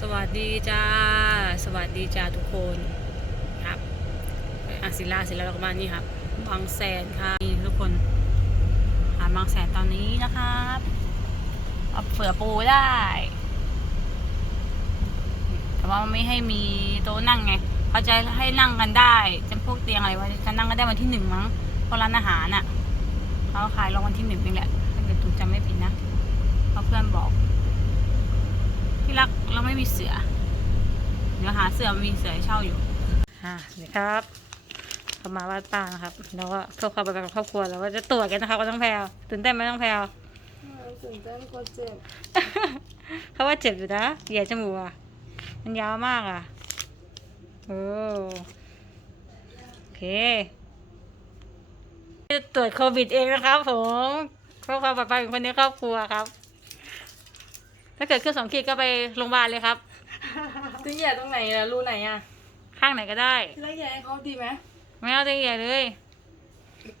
สวัสดีจ้า สวัสดีจ้าทุกคนครับอะศิลาเสร็จแล้วเราก็มานี่ครับ บางแสนค่ะนี่ทุกคน หาบางแสนตอนนี้นะครับเอาเผื่อปูได้ แต่ว่าไม่ให้มีโต๊ะนั่งไงเขาจะให้นั่งกันได้จำพวกเตียงอะไรไว้จะนั่งกันได้วันที่หนึ่งมั้งเพราะร้านอาหารน่ะเขาขายรองวันที่หนึ่งนี่แหละถ้าเกิดตูจำไม่ผิดนะเพราะเพื่อนบอก พี่รักเราไม่มีเสือ เดี๋ยวหาเสือมีเสือให้เช่าอยู่ค่ะนี่ครับเขามาวัดป่านะครับ แล้วก็เข้าเข้าไปกับครอบครัวแล้วก็จะตรวจกันนะคะก็ต้องแพลวตื่นเต้นไหมต้องแพลวตื่นเต้นกลัวเจ็บเขาว่าเจ็บอยู่นะเหยียดจมูกอะ มันยาวมากอะโอ้โอเคจะตรวจโควิดเองนะครับผมเพื่อความปลอดภัยของคนในครอบครัวครับ ถ้าเกิดขึ้นสองขีดก็ไปโรงพยาบาลเลยครับ จะแย่ตรงไหนอะรูไหนอะข้างไหนก็ได้ แล้วแย่ให้เขาดีไหมไม่เอาตัวใหญ่เลย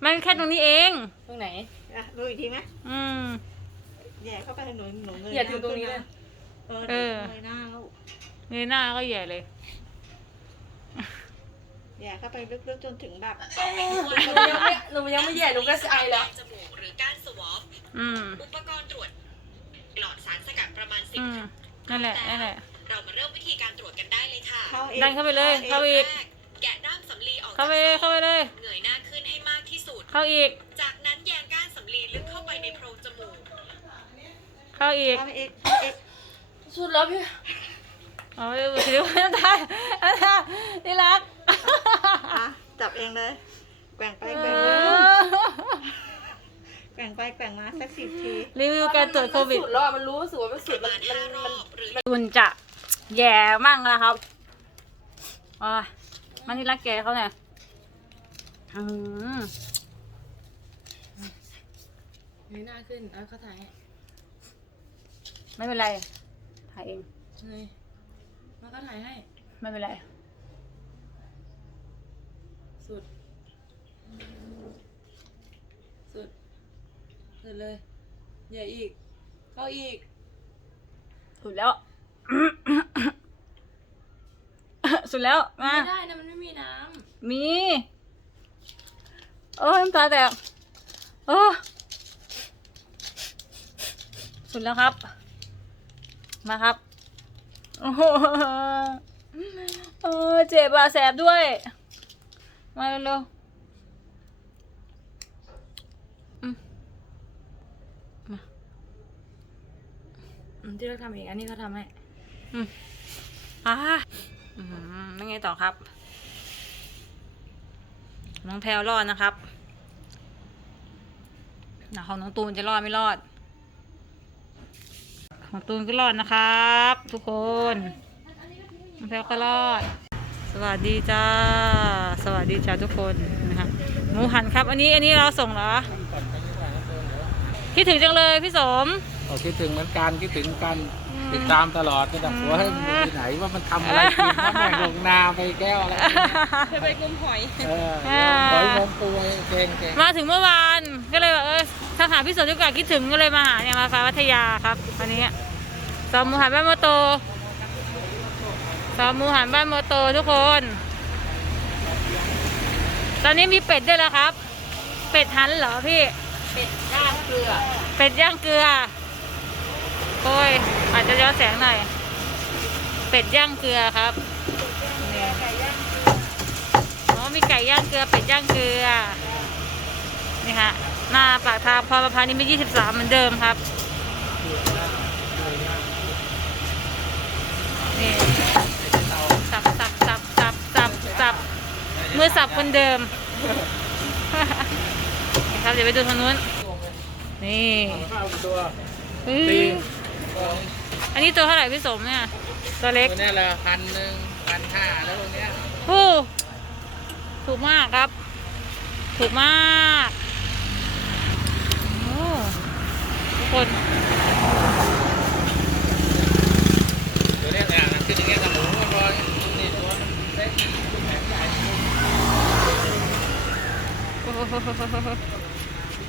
มันแค่ตรงนี้เอง ตรงไหน อะดูอีกทีไหมอืมแย่เข้าไปหนูหนูเงยอย่าถึงตรงนี้เลย เออเออ เงยหน้าแล้วเงยหน้าก็ใหญ่เลยแย่เข้าไปลึกๆจนถึงแบบหนูยังไม่หนูยังไม่แย่หนูก็ไอแล้ว จมูกหรือก้านสวอปอืม อุปกรณ์ตรวจ หลอดสารสกัดประมาณสิบอืมนั่นแหละนั่นแหละ เรามาเริ่มวิธีการตรวจกันได้เลยค่ะเข้าเองดันเข้าไปเลยเข้าไปอีก แรกแกะด้ามสำลีออกเข้าไปจากเข้าไปเลย เงยหน้าขึ้นให้มากที่สุด เข้าอีก จากนั้นแยงก้านสำลีลึกเข้าไปในโพรงจมูก เข้าอีกเข้าไปอีกเข้าไปอีกสุดแล้วพี่เอาไปดูสิน้ำตาน้ำตาที่รักอะจับเองเลยแกว่งไปเอแกว่งมาอ แกว่งไปแกว่งมาสักสิบทีรีวิวการตรวจโควิดสุดแล้วอะมันรู้สึกว่ามันปสุดระมันมาณมันห้ารมันอบหรือคุณจะแย่มั่งแล้วครับอ่ามันที่รักแกเขาเนี่ยอืมเงยหน้าขึ้นแล้วเขาถ่ายให้ไม่เป็นไรถ่ายเองเงยแล้วก็ถ่ายให้ ไม่เป็นไร สุด สุด สุดเลยแย่อีก เข้าอีก สุดแล้ว สุดแล้ว มา ไม่ได้นะมันไม่มีน้มีโอ้ยน้ำตาแตกโอ้สุดแล้วครับ มาครับ โอ้โหเออเจ็บอะแสบด้วย มาเร็วๆอืมมาำอืม ที่เราทำเองอันนี้เขาทำให้อืมอ่าอืมแล้วไงต่อครับ น้องแพลวรอดนะครับนะของน้องตูนจะรอดไม่รอด ของตูนก็รอดนะครับ ทุกคนน้องแพลวก็รอด สวัสดีจ้า สวัสดีจ้าทุกคนนะคะหมูหันครับ อันนี้อันนี้เราส่งเหรอคิดถึงจังเลยพี่สม โอ้คิดถึงเหมือนกันคิดถึงกันติดตามตลอดไม่ต้องกลัวให้มันอยู่ที่ไหนว่ามันทำอะไรกินว่าแม่งลงนาไปแก้วอะไรจะไปกุมหอยเออหอยมงปูเก่งเก่งมาถึงเมื่อวานก็เลยแบบเออถ้าหาพี่สนดีกว่าคิดถึงก็เลยมาหาเนี่ยมาฟ้าพัทยาครับวันนี้สอมหมูหันบ้านโมโตสอมหมูหันบ้านโมโตทุกคน ตอนนี้มีเป็ดด้วยแล้วครับ เป็ดหันเหรอพี่ เป็ดย่างเกลือ เป็ดย่างเกลือ โอ้ยอาจจะย้อนแสงหน่อย เป็ดย่างเกลือครับนี่อ๋อมีไก่ย่างเกลือเป็ดย่างเกลือ นี่ฮะหน้าปากทางพอประพานี้มี 23 เหมือนเดิมครับ นี่สับสับสับสับสับสับมือสับคนเดิม นี่ครับ เดี๋ยวไปดูทางนู้น นี่ข้าวตัว อื้ตีออันนี้ตัวเท่าไหร่พี่สมเนี่ย ตัวเล็กตัวเนี้ยละพันหนึ่งพันห้าแล้วตัวเนี้ยโอ้ถูกมากครับ ถูกมาก โอ้ทุกคน ตัวเนี้ยเนี่ยขึ้นอย่างเงี้ยสมูก็พอนี่ตัวมันเล็กแขนใหญ่ โอ้โห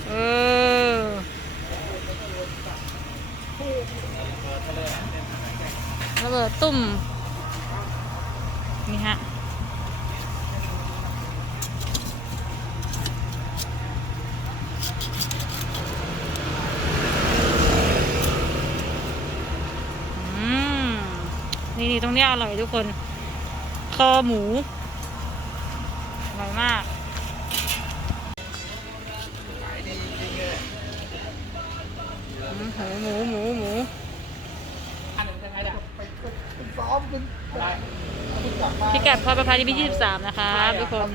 เออระเบิ บิด ตุ่ม นี่ฮะอืมนี่นี่ตรงนี้อร่อยทุกคน คอหมู พิกัดพอประพาที่ยี่สิบสามนะคะทุกคน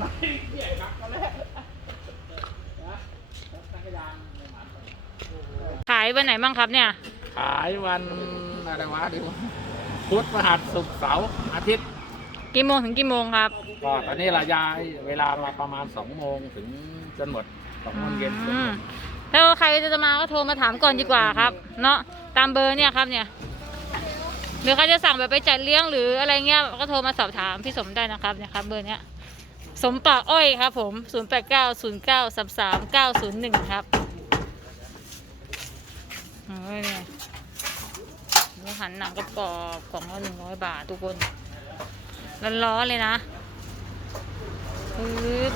ขายวันไหนบ้างครับเนี่ย ขายวันอะไรวะเดี๋ยวพุธพฤหัสศุกร์เสาร์อาทิตย์กี่โมงถึงกี่โมงครับก็ตอนนี้เราย้ายเวลามาประมาณสองโมงถึงจนหมดสองโมงเย็นจนอืหมมดถ้าใครจะมาก็โทรมาถามก่อนดีกว่าครับ เนาะตามเบอร์เนี่ยครับเนี่ย หรือใครจะสั่งแบบไปจัดเลี้ยงหรืออะไรเงี้ยก็โทรมาสอบถามพี่สมได้นะครับนี่ยครับเบอร์เนี้ยสมปากอ้อยครับผม 0 8 9 0 9 3 3 9 0 1 ครับโอ้ยเนี่ยหันหนังกระปอบกล่องละหนึ่งร้อยบาททุกคน ร้อนๆเลยนะปึ๊บ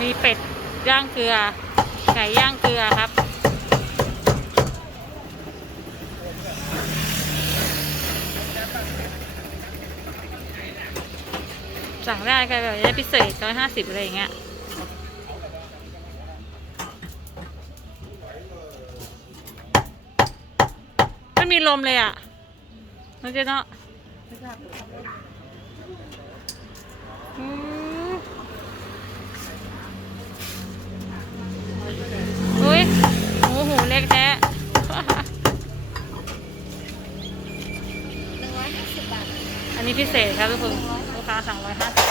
มีเป็ด ย่างเกลือ ไก่ย่างเกลือครับ สั่งได้ใครแบบได้พิเศษร้อยห้าสิบอะไรอย่างเงี้ยไม่มีลมเลยอะน้องเจเนาะอืมอุ้ยหมูหูเล็กแท้ หนึ่งร้อยห้าสิบบาท อันนี้ พิเศษครับทุกคนลูกค้าสั่งร้อยห้าสิบ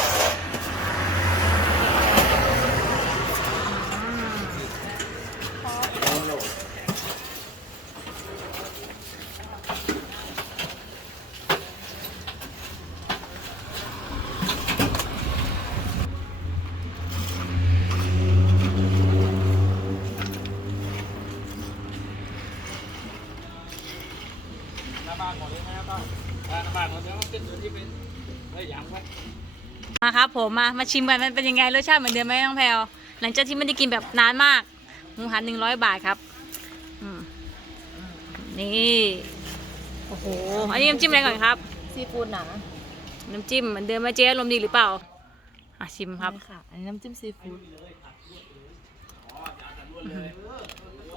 หน้าบ้านหมดเลยนะครับต้องหน้าบ้านหมดแล้วมันเป็นส่วนที่เป็นเฮ้ยยังไว้ มาครับผมมามาชิมกันมันเป็นยังไงรสชาติเหมือนเดิมไหมน้องแพลวหลังจากที่ไม่ได้กินแบบนานมากหมูหันหนึ่งร้อยบาทครับอืมนี่โอ้โหอันนี้น้ำจิ้มอะไรก่อนครับซีฟู้ดหนาน้ำจิ้มเหมือนเดิมไหมเจ๊อารมณ์ดีหรือเปล่าอะชิมครับนี่ค่ะอันนี้น้ำจิ้มซีฟู้ด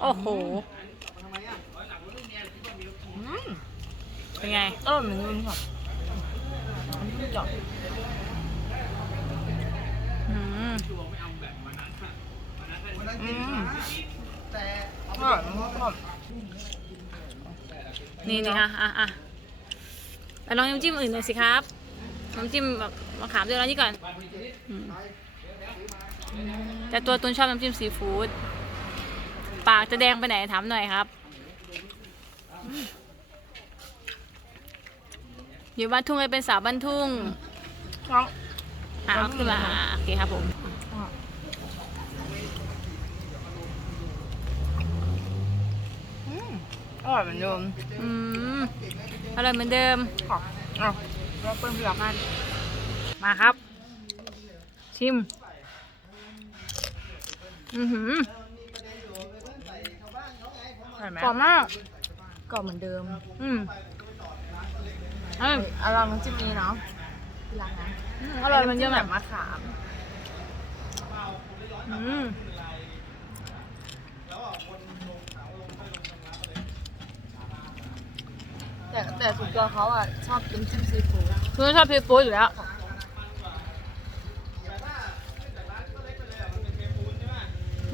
โอ้โหอืมเป็นไงอร่อยเหมือนกันค่ะ อันนี้จอกอืมอืมอร่อยมากนี่นี่อะอะอะไปลองน้ำจิ้มอื่นหน่อยสิครับน้ำจิ้มแบบมะขามเดี๋ยวเรานี่ก่อนอืมแต่ตัวตุนชอบน้ำจิ้มซีฟู้ดปากจะแดงไปไหนถามหน่อยครับอยู่บ้านทุ่งเลยเป็นสาวบ้านทุ่งท้องอะเอาขึ้นมาอะโอเคครับผม อืม อร่อยเหมือนเดิมอืมอร่อยเหมือนเดิมค่ะอะเราเป็นเผือกกันมาครับ ชิม อือหืออร่อยไหมกรอบมากกรอบเหมือนเดิม อืมอืมอร่อยน้ำจิ้มนี้เนาะที่ร้านนะอร่อยเหมันเยอะแบแบบบมะขาม อืม แต่แต่ส่วนตัวเขาอะชอบกินจิ้มซีฟู้ดคือชอบซีฟู้ดอยู่แล้ว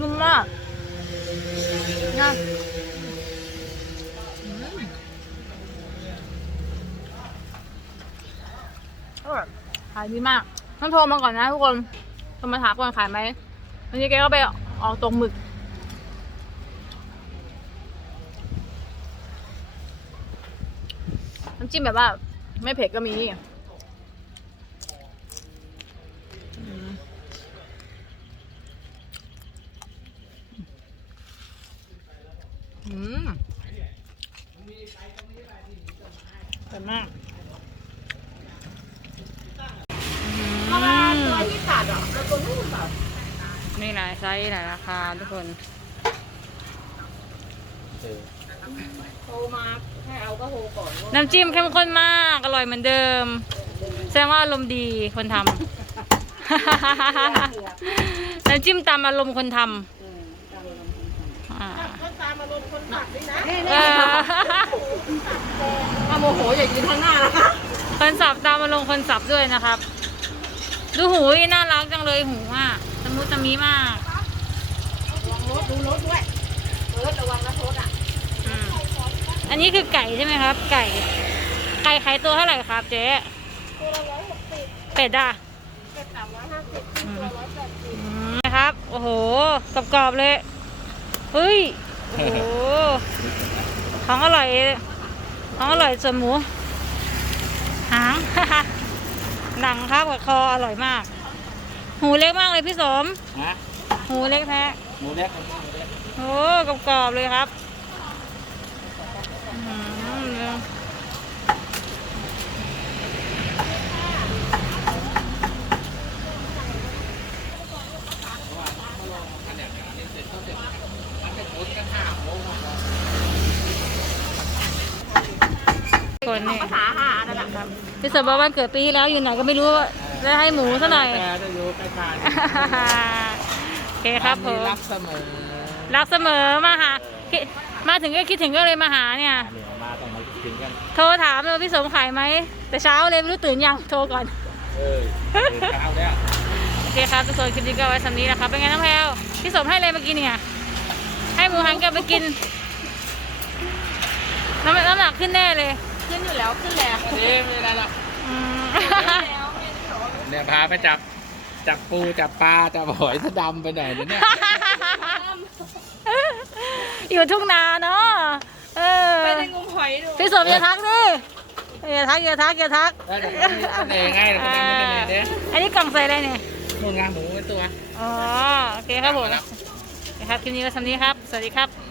นุ่มมากนะอร่อยขายดีมากต้องโทรมาก่อนนะทุกคนโทรมาถามก่อนขายไหมวันนี้แกก็ไปออกตรงหมึกำจิ้มแบบว่า ไม่เผ็ดก็มีอืมอืมอร่อยมากตัวที่ตัดอะแล้วตัวนู้นแบบนี่หลายไซส์หลายราคาทุกคน เออ โทรมาให้เอาก็โทรก่อนว่าน้ำจิ้มเข้มข้นมากอร่อยเหมือนเดิม แสดงว่าอารมณ์ดีคนทำ น้ำจิ้มตามอารมณ์คนทำอ่าก็ตามมาลงคนตัดด้วยนะเออถ้าโมโหอย่ายืนข้างหน้านะคะคนสับตามอารมณ์คนสับด้วยนะครับ ดูหูยน่ารักจังเลยหูอะตะมุตะมีมากระวังรถดูรถด้วยรถระวังนะรถอะอืม อันนี้คือไก่ใช่ไหมครับ ไก่ ไก่ขายตัวเท่าไหร่ครับเจ๊ตัวละร้อยหกสิบเป็ดอะเป็นสามร้อยห้าสิบตัวร้อยแปดสิบอืมนะครับ โอ้โหกรอบๆเลยเฮ้ยโอ้โหของอร่อยของอร่อยส่วนหมูหางหนังครับกับคออร่อยมาก หูเล็กมากเลยพี่สมฮะหูเล็กแท้หมูเล็กหมูเล็กโอ้กรอบๆเลยครับอืม อันเนี้ยอันนี้เสร็จเขาเสร็จมันจะหมุนกันห้าโมง คนนี่ขาหานั่นแหละครับ พี่สมบอกวันเกิดปีที่แล้วอยู่ไหนก็ไม่รู้จะให้หมูซะหน่อย แต่จะอยู่ใกล้ๆโอเคครับผมรักเสมอรักเสมอมาหาคิดมาถึงก็คิดถึงก็เลยมาหาเนี่ยเดี๋ยวมาต้องมาถึงกัน โทรถามเลยพี่สมขายไหม แต่เช้าเลยไม่รู้ตื่นยังโทรก่อน เออตื่นเช้าแล้ว โอเคครับทุกคนคลิปนี้ก็ไว้สำนี้นะครับ เป็นไงน้องแพลวพี่สมให้อะไรมากินเนี่ยให้หมูหันกลับไปกินน้ำน้ำหนักขึ้นแน่เลย ขึ้นอยู่แล้วขึ้นแล้วอันนี้ไม่ได้หรอกอืมเนี่ยพาไปจับ จับปูจับปลาจับหอยถ้าดำไปหน่อยเดี๋ยวเนี่ยอยู่ทุ่งนาเนาะเออไปในงมหอยดูพี่สมอย่าทักดิอย่าทักอย่าทักอย่าทักแล้วเดี๋ยวเขามีเสน่ห์ไงเดี๋ยวเขามีเสน่ห์เนี่ยอันนี้กล่องใส่อะไรเนี่ยนู่นงานหมูเป็นตัว อ๋อโอเคครับผมครับโอเคครับคลิปนี้ก็สำนี้ครับ สวัสดีครับ